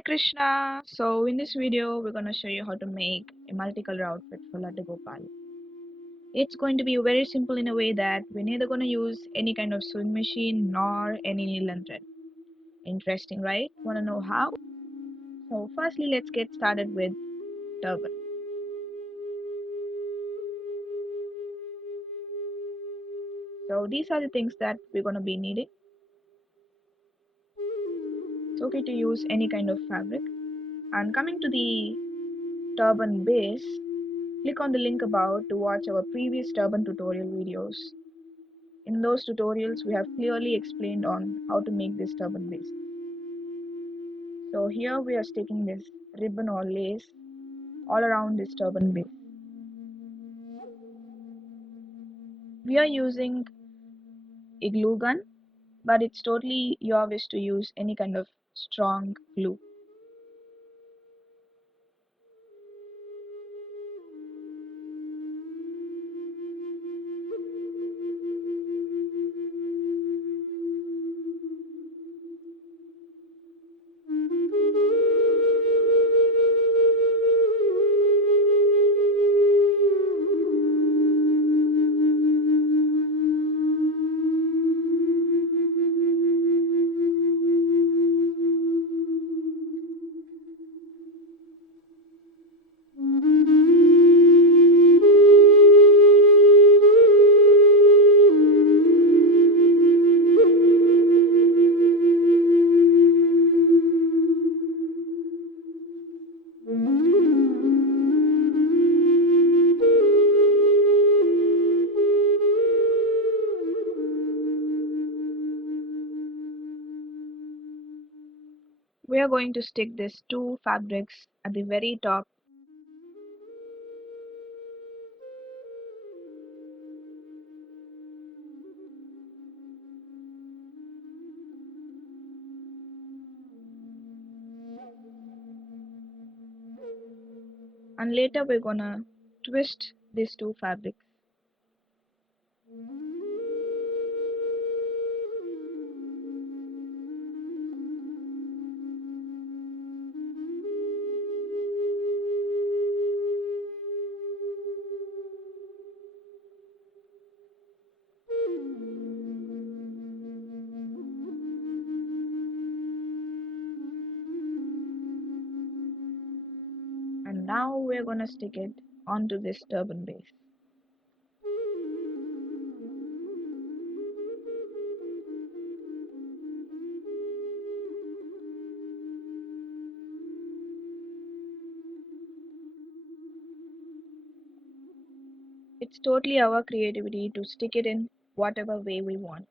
Hare Krishna. So in this video, we're gonna show you how to make a multicolor outfit for Laddu Gopal. It's going to be very simple in a way that we're neither gonna use any kind of sewing machine nor any needle and thread. Interesting, right? Wanna know how? So firstly, let's get started with turban. So these are the things that we're gonna be needing. It's okay to use any kind of fabric. And coming to the turban base, click on the link above to watch our previous turban tutorial videos. In those tutorials, we have clearly explained on how to make this turban base. So here we are sticking this ribbon or lace all around this turban base. We are using a glue gun, but it's totally your wish to use any kind of strong glue. We are going to stick these two fabrics at the very top. And later we're gonna twist these two fabrics. And now we're gonna stick it onto this turban base. It's totally our creativity to stick it in whatever way we want.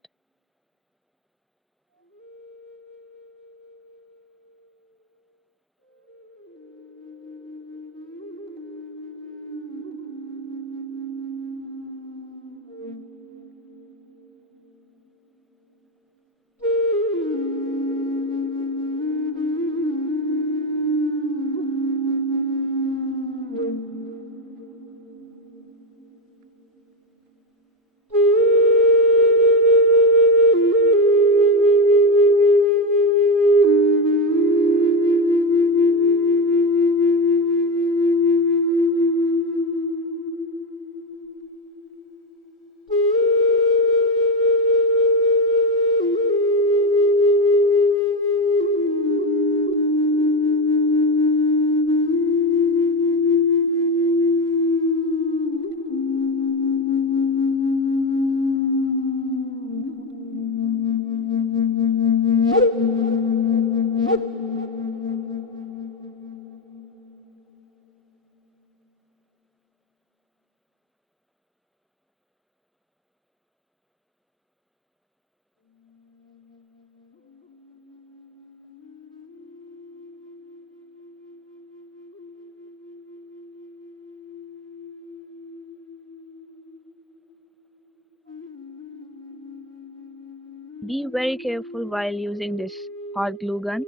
Be very careful while using this hot glue guns.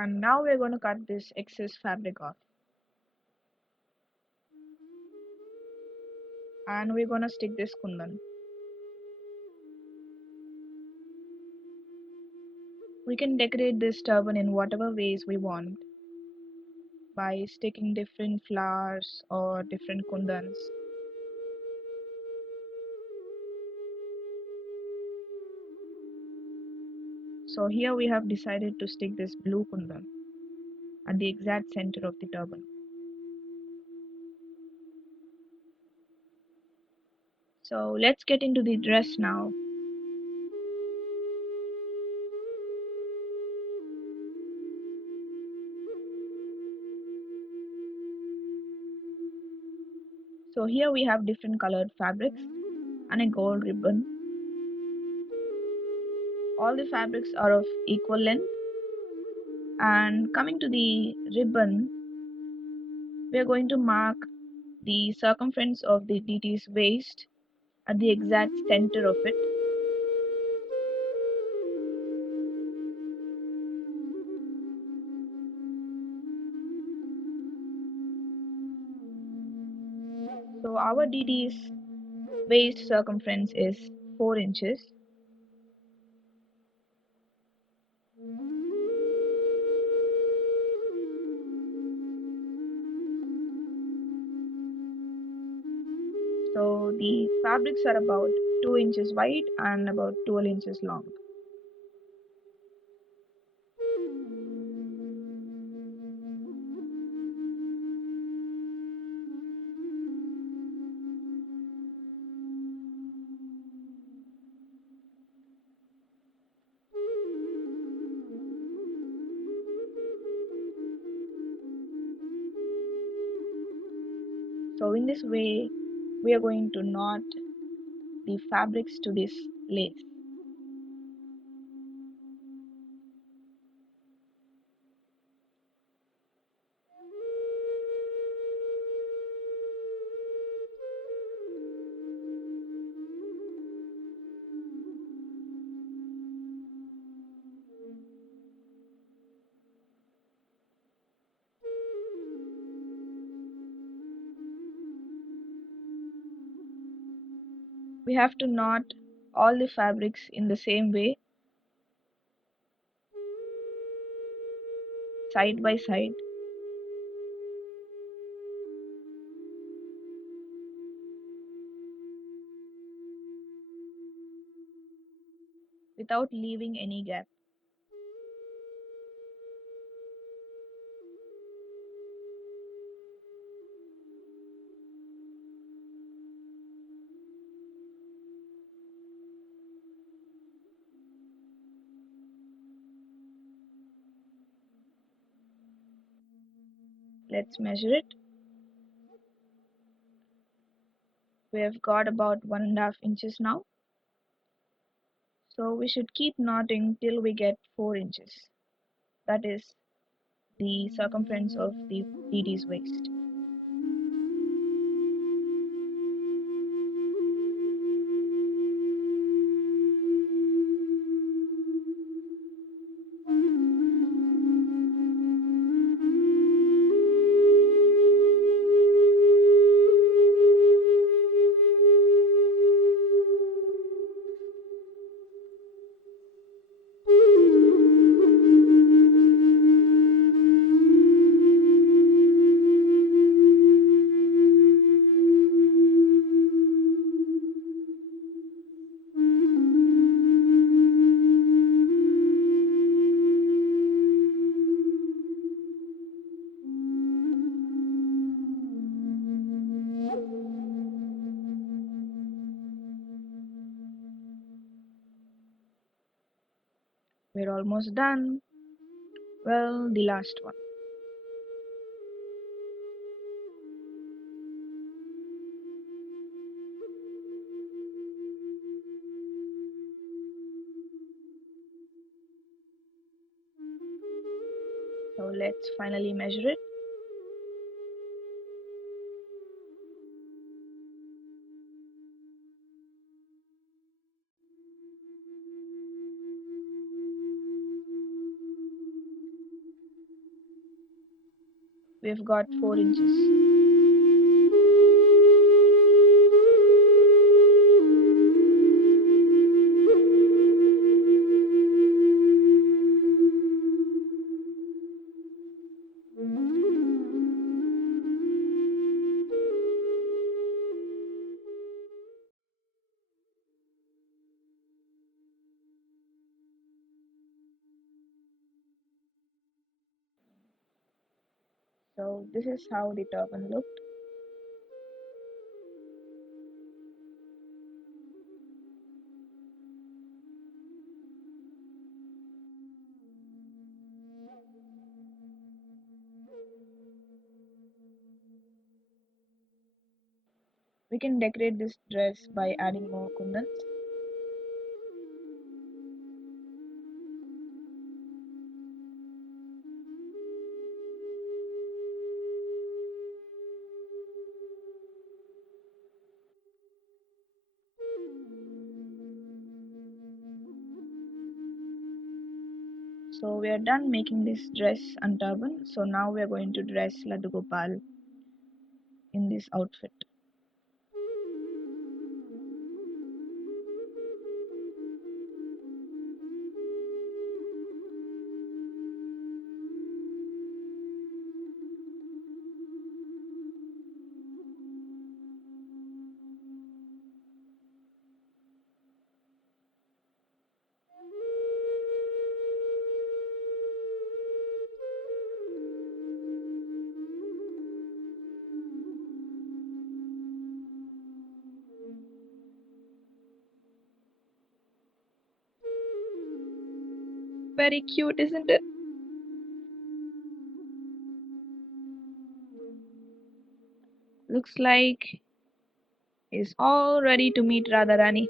And now we're going to cut this excess fabric off. And we're going to stick this kundan. We can decorate this turban in whatever ways we want by sticking different flowers or different kundans. So here we have decided to stick this blue kundan at the exact center of the turban. So let's get into the dress now. So here we have different colored fabrics and a gold ribbon. All the fabrics are of equal length. And coming to the ribbon, we are going to mark the circumference of the DT's waist at the exact center of it. So our DT's waist circumference is 4 inches. So the fabrics are about 2 inches wide and about 12 inches long. So in this way, we are going to knot the fabrics to this lace. We have to knot all the fabrics in the same way, side by side. Without leaving any gap. Let's measure it. We have got about 1.5 inches now. So we should keep knotting till we get 4 inches. That is the circumference of the DT's waist. We're almost done. Well, the last one. So let's finally measure it. we've got 4 inches. So this is how the turban looked. We can decorate this dress by adding more kundans. So we are done making this dress and turban. So now we are going to dress Laddu Gopal in this outfit. Very cute, isn't it? Looks like he's all ready to meet Radharani.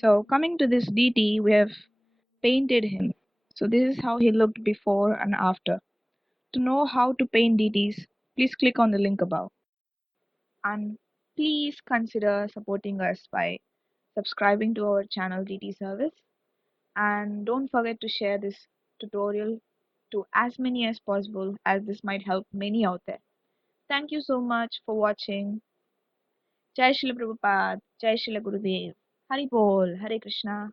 So coming to this deity, we have painted him. So this is how he looked before and after. To know how to paint deities, please click on the link above. And please consider supporting us by subscribing to our channel DT service. And don't forget to share this tutorial to as many as possible, as this might help many out there. Thank you so much for watching. Jai Shri Prabhupada, Jai Shri Gurudev, Hari Bol, Hare Krishna.